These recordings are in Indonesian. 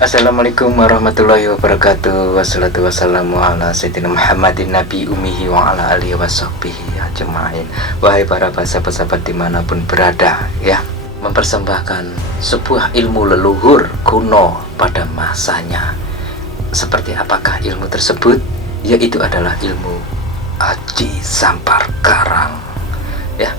Assalamualaikum warahmatullahi wabarakatuh. Wassalatu wassalamu ala sayyidina Muhammadin nabi ummihi wa ala alihi washabbihi ajmain. Wahai para sahabat-sahabat dimanapun berada, ya, mempersembahkan sebuah ilmu leluhur kuno pada masanya. Seperti apakah ilmu tersebut? Yaitu adalah ilmu Aji Sampar Karang. Ya,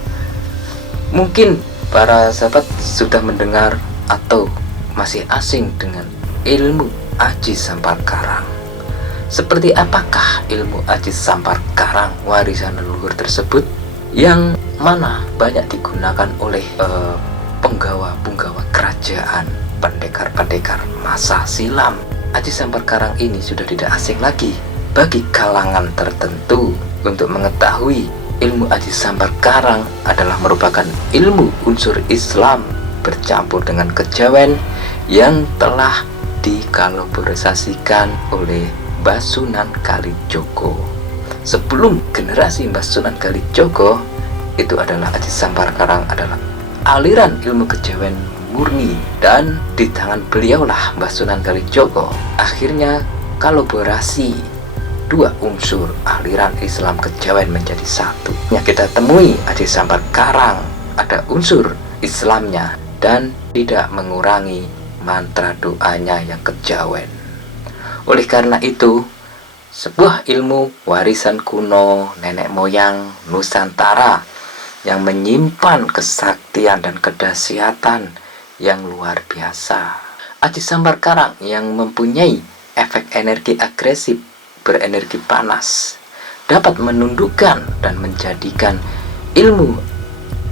mungkin para sahabat sudah mendengar atau masih asing dengan ilmu Aji Sampar Karang. Seperti apakah ilmu Aji Sampar Karang warisan leluhur tersebut, yang mana banyak digunakan oleh penggawa-penggawa kerajaan, pendekar-pendekar masa silam. Aji Sampar Karang ini sudah tidak asing lagi bagi kalangan tertentu. Untuk mengetahui, ilmu Aji Sampar Karang adalah merupakan ilmu unsur Islam bercampur dengan kejawen yang telah dikolaborasikan oleh Mbah Sunan Kalijogo. Sebelum generasi Mbah Sunan Kalijogo, itu adalah Aji Sampar Karang adalah aliran ilmu kejawen murni, dan di tangan beliaulah Mbah Sunan Kalijogo akhirnya kolaborasi dua unsur aliran Islam kejawen menjadi satu. Yang kita temui Aji Sampar Karang ada unsur Islamnya dan tidak mengurangi mantra doanya yang kejawen. Oleh karena itu, sebuah ilmu warisan kuno nenek moyang Nusantara yang menyimpan kesaktian dan kedahsyatan yang luar biasa. Aji Sampar Karang yang mempunyai efek energi agresif berenergi panas dapat menundukkan dan menjadikan ilmu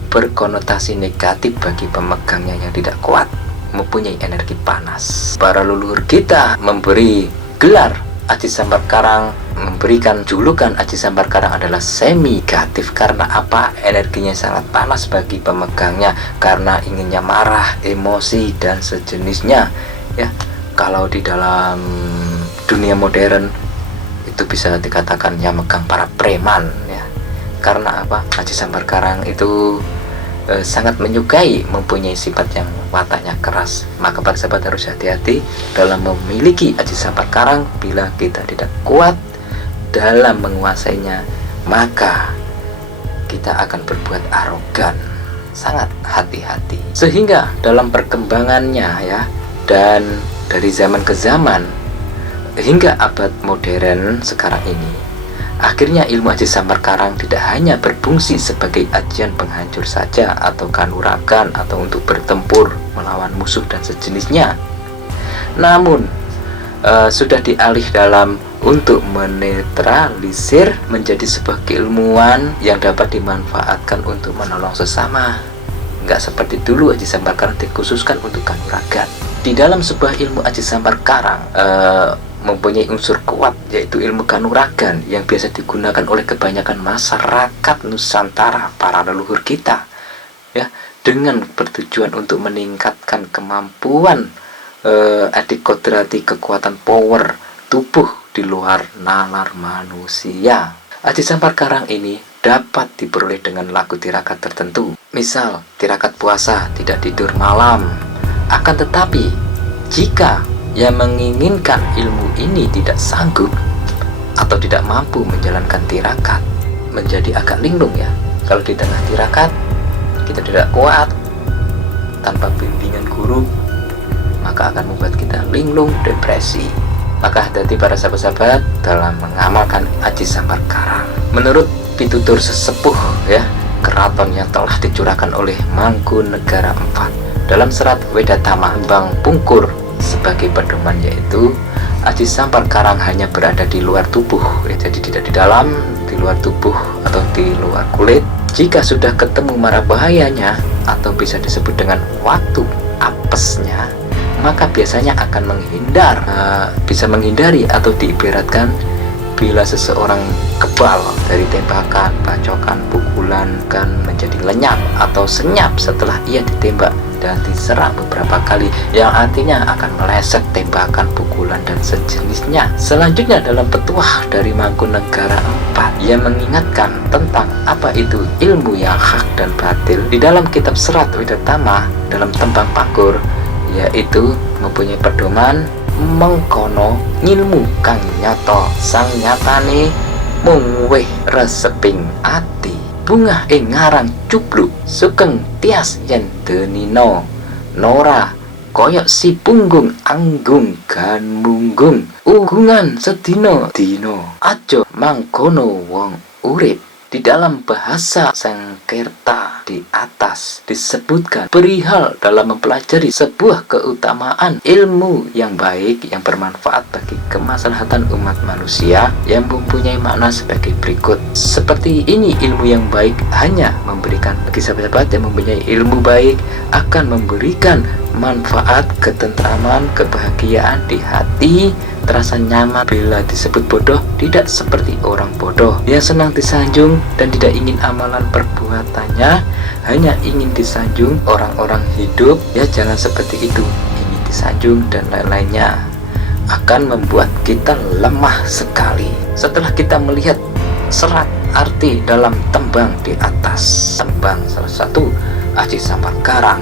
berkonotasi negatif bagi pemegangnya yang tidak kuat, mempunyai energi panas. Para leluhur kita memberi gelar Aji Sampar Karang, memberikan julukan Aji Sampar Karang adalah semi negatif. Karena apa? Energinya sangat panas bagi pemegangnya, karena inginnya marah, emosi dan sejenisnya. Ya, kalau di dalam dunia modern itu bisa dikatakan yang megang para preman, ya. Karena apa? Aji Sampar Karang itu sangat menyukai mempunyai sifat yang wataknya keras. Maka para sahabat harus hati-hati dalam memiliki Aji Sampar Karang. Bila kita tidak kuat dalam menguasainya, maka kita akan berbuat arogan. Sangat hati-hati. Sehingga dalam perkembangannya, ya, dan dari zaman ke zaman hingga abad modern sekarang ini, akhirnya ilmu Aji Sampar Karang tidak hanya berfungsi sebagai ajian penghancur saja, atau kanuragan, atau untuk bertempur melawan musuh dan sejenisnya, namun sudah dialih dalam untuk menetralisir menjadi sebuah keilmuan yang dapat dimanfaatkan untuk menolong sesama. Nggak seperti dulu Aji Sampar Karang dikhususkan untuk kanuragan. Di dalam sebuah ilmu Aji Sampar Karang mempunyai unsur kuat, yaitu ilmu kanuragan yang biasa digunakan oleh kebanyakan masyarakat Nusantara, para leluhur kita, ya, dengan bertujuan untuk meningkatkan kemampuan adikodrati, kekuatan power tubuh di luar nalar manusia. Aji Sampar Karang ini dapat diperoleh dengan laku tirakat tertentu. Misal tirakat puasa, tidak tidur malam. Akan tetapi jika yang menginginkan ilmu ini tidak sanggup atau tidak mampu menjalankan tirakat, menjadi agak linglung, ya. Kalau di tengah tirakat kita tidak kuat, tanpa bimbingan guru, maka akan membuat kita linglung, depresi. Maka hati-hati para sahabat-sahabat dalam mengamalkan Aji Sampar Karang. Menurut pitutur sesepuh, ya, keraton yang telah dicurahkan oleh Mangkunegara IV dalam serat Wedatama Bang Pungkur sebagai pedoman, yaitu Aji Sampar Karang hanya berada di luar tubuh, ya, jadi tidak di dalam, di luar tubuh atau di luar kulit. Jika sudah ketemu mara bahayanya, atau bisa disebut dengan waktu apesnya, maka biasanya akan menghindar, bisa menghindari, atau diibaratkan bila seseorang kebal dari tembakan, bacokan, pukulan, kan menjadi lenyap atau senyap setelah ia ditembak dan diserang beberapa kali, yang artinya akan meleset tembakan, pukulan dan sejenisnya. Selanjutnya dalam petuah dari Mangkunegara IV yang mengingatkan tentang apa itu ilmu yang hak dan batil. Di dalam kitab serat Wedatama dalam tembang Pakur yaitu mempunyai pedoman mengkono ngilmu kang nyata sang nyatane mung weh reseping ati bungah ngarang cupluk sugeng tias yen denino nora koyok si punggung anggung gan munggung ugungan sedino dino aja mangkono wong urip. Di dalam bahasa Sangkerta di atas disebutkan perihal dalam mempelajari sebuah keutamaan ilmu yang baik yang bermanfaat bagi kemaslahatan umat manusia yang mempunyai makna sebagai berikut. Seperti ini, ilmu yang baik hanya memberikan bagi sahabat-sahabat yang mempunyai ilmu baik akan memberikan manfaat, ketentraman, kebahagiaan di hati, terasa nyaman. Bila disebut bodoh, tidak seperti orang bodoh yang senang disanjung dan tidak ingin amalan perbuatannya, hanya ingin disanjung. Orang-orang hidup ya jangan seperti itu, ingin disanjung dan lain-lainnya akan membuat kita lemah sekali. Setelah kita melihat serat arti dalam tembang di atas, tembang salah satu Aji Sampatkarang,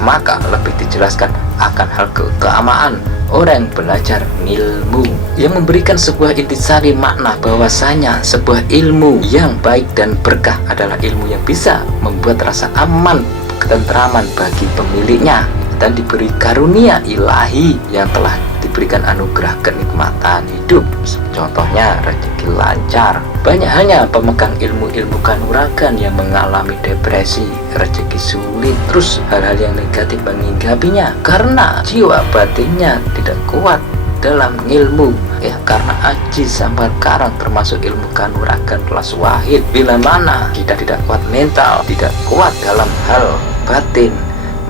maka lebih dijelaskan akan hal keutamaan orang yang belajar ilmu, yang memberikan sebuah intisari makna bahwasanya sebuah ilmu yang baik dan berkah adalah ilmu yang bisa membuat rasa aman, ketentraman bagi pemiliknya dan diberi karunia ilahi yang telah diberikan anugerah kenikmatan hidup. Contohnya rezeki lancar. Banyak hanya pemegang ilmu-ilmu kanuragan yang mengalami depresi, rezeki sulit, terus hal-hal yang negatif menghinggapinya karena jiwa batinnya tidak kuat dalam ilmu. Ya, karena Aji Sampatkarang termasuk ilmu kanuragan kelas wahid. Bila mana kita tidak kuat mental, tidak kuat dalam hal batin,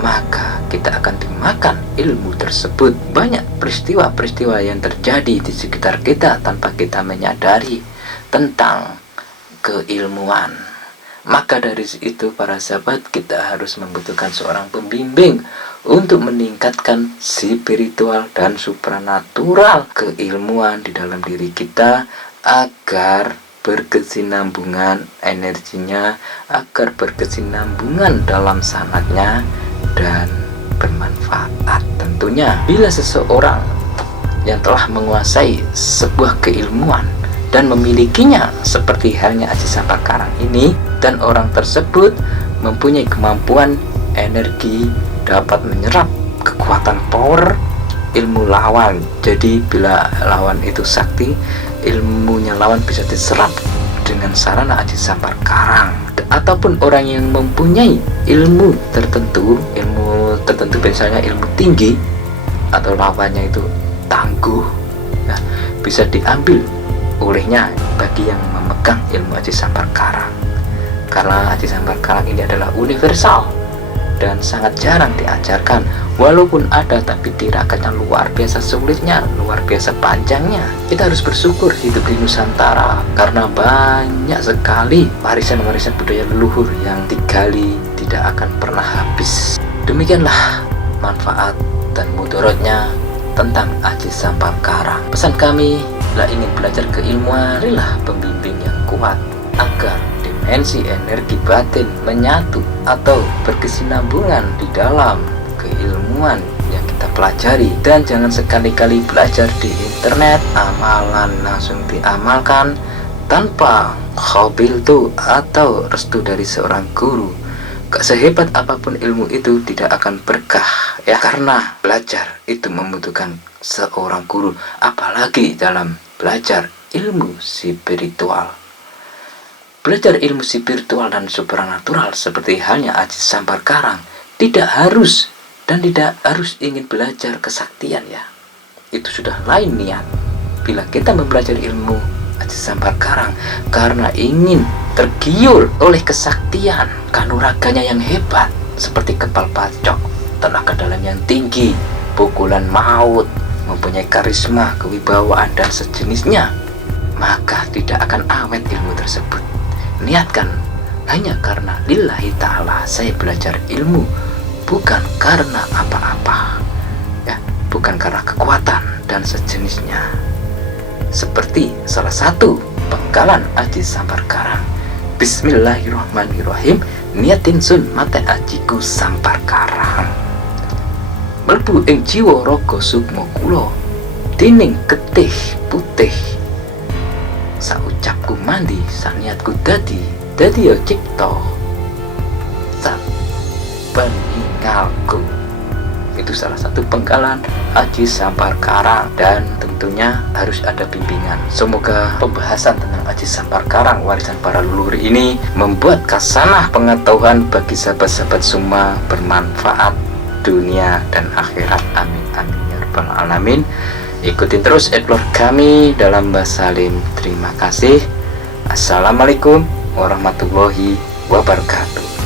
maka kita akan dimakan ilmu tersebut. Banyak peristiwa-peristiwa yang terjadi di sekitar kita tanpa kita menyadari tentang keilmuan. Maka dari itu para sahabat, kita harus membutuhkan seorang pembimbing untuk meningkatkan spiritual dan supranatural keilmuan di dalam diri kita agar berkesinambungan energinya, agar berkesinambungan dalam sanatnya dan bermanfaat. Tentunya bila seseorang yang telah menguasai sebuah keilmuan dan memilikinya seperti halnya Aji Sampatkarang ini, dan orang tersebut mempunyai kemampuan energi dapat menyerap kekuatan power ilmu lawan. Jadi bila lawan itu sakti, ilmunya lawan bisa diserap dengan sarana Aji Sampatkarang. Ataupun orang yang mempunyai ilmu tertentu misalnya ilmu tinggi atau lawannya itu tangguh, nah, bisa diambil olehnya bagi yang memegang ilmu Aji Sampatkarang. Karena Aji Sampatkarang ini adalah universal dan sangat jarang diajarkan. Walaupun ada, tapi tirakatnya luar biasa sulitnya, luar biasa panjangnya. Kita harus bersyukur hidup di Nusantara karena banyak sekali warisan-warisan budaya leluhur yang digali tidak akan pernah habis. Demikianlah manfaat dan mudaratnya tentang Aji Sampatkarang. Pesan kami, bila ingin belajar keilmuan, carilah pembimbing yang kuat agar dimensi energi batin menyatu atau berkesinambungan di dalam keilmuan yang kita pelajari. Dan jangan sekali-kali belajar di internet, amalan langsung diamalkan tanpa khabiltu atau restu dari seorang guru. Gak sehebat apapun ilmu itu tidak akan berkah ya, karena belajar itu membutuhkan seorang guru, apalagi dalam belajar ilmu spiritual. Belajar ilmu spiritual dan supranatural seperti halnya Aji Sampatkarang tidak harus ingin belajar kesaktian ya. Itu sudah lain niat. Bila kita mempelajari ilmu Aji Sampatkarang karena ingin tergiur oleh kesaktian kanuraganya yang hebat seperti kepal pacok, tenaga dalam yang tinggi, pukulan maut, mempunyai karisma, kewibawaan dan sejenisnya, maka tidak akan awet ilmu tersebut. Niatkan hanya karena lillahi ta'ala, saya belajar ilmu bukan karena apa-apa ya, bukan karena kekuatan dan sejenisnya. Seperti salah satu penggalan Aji Sampatkarang, Bismillahirrahmanirrahim, niatin sun mate ajiku Sampatkarang. mlebu ing jiwa raga sukma kula dening getih putih. Saucapku mandi, saniatku dadi ya cipta sak peninggalku. Itu salah satu penggalan Aji Sampar Karang, dan tentunya harus ada bimbingan. Semoga pembahasan tentang Aji Sampar Karang warisan para leluhur ini membuat kasanah pengetahuan bagi sahabat-sahabat semua, bermanfaat dunia dan akhirat. Amin amin ya rabbal alamin. Ikutin terus upload kami dalam bahasa Salim. Terima kasih. Assalamualaikum warahmatullahi wabarakatuh.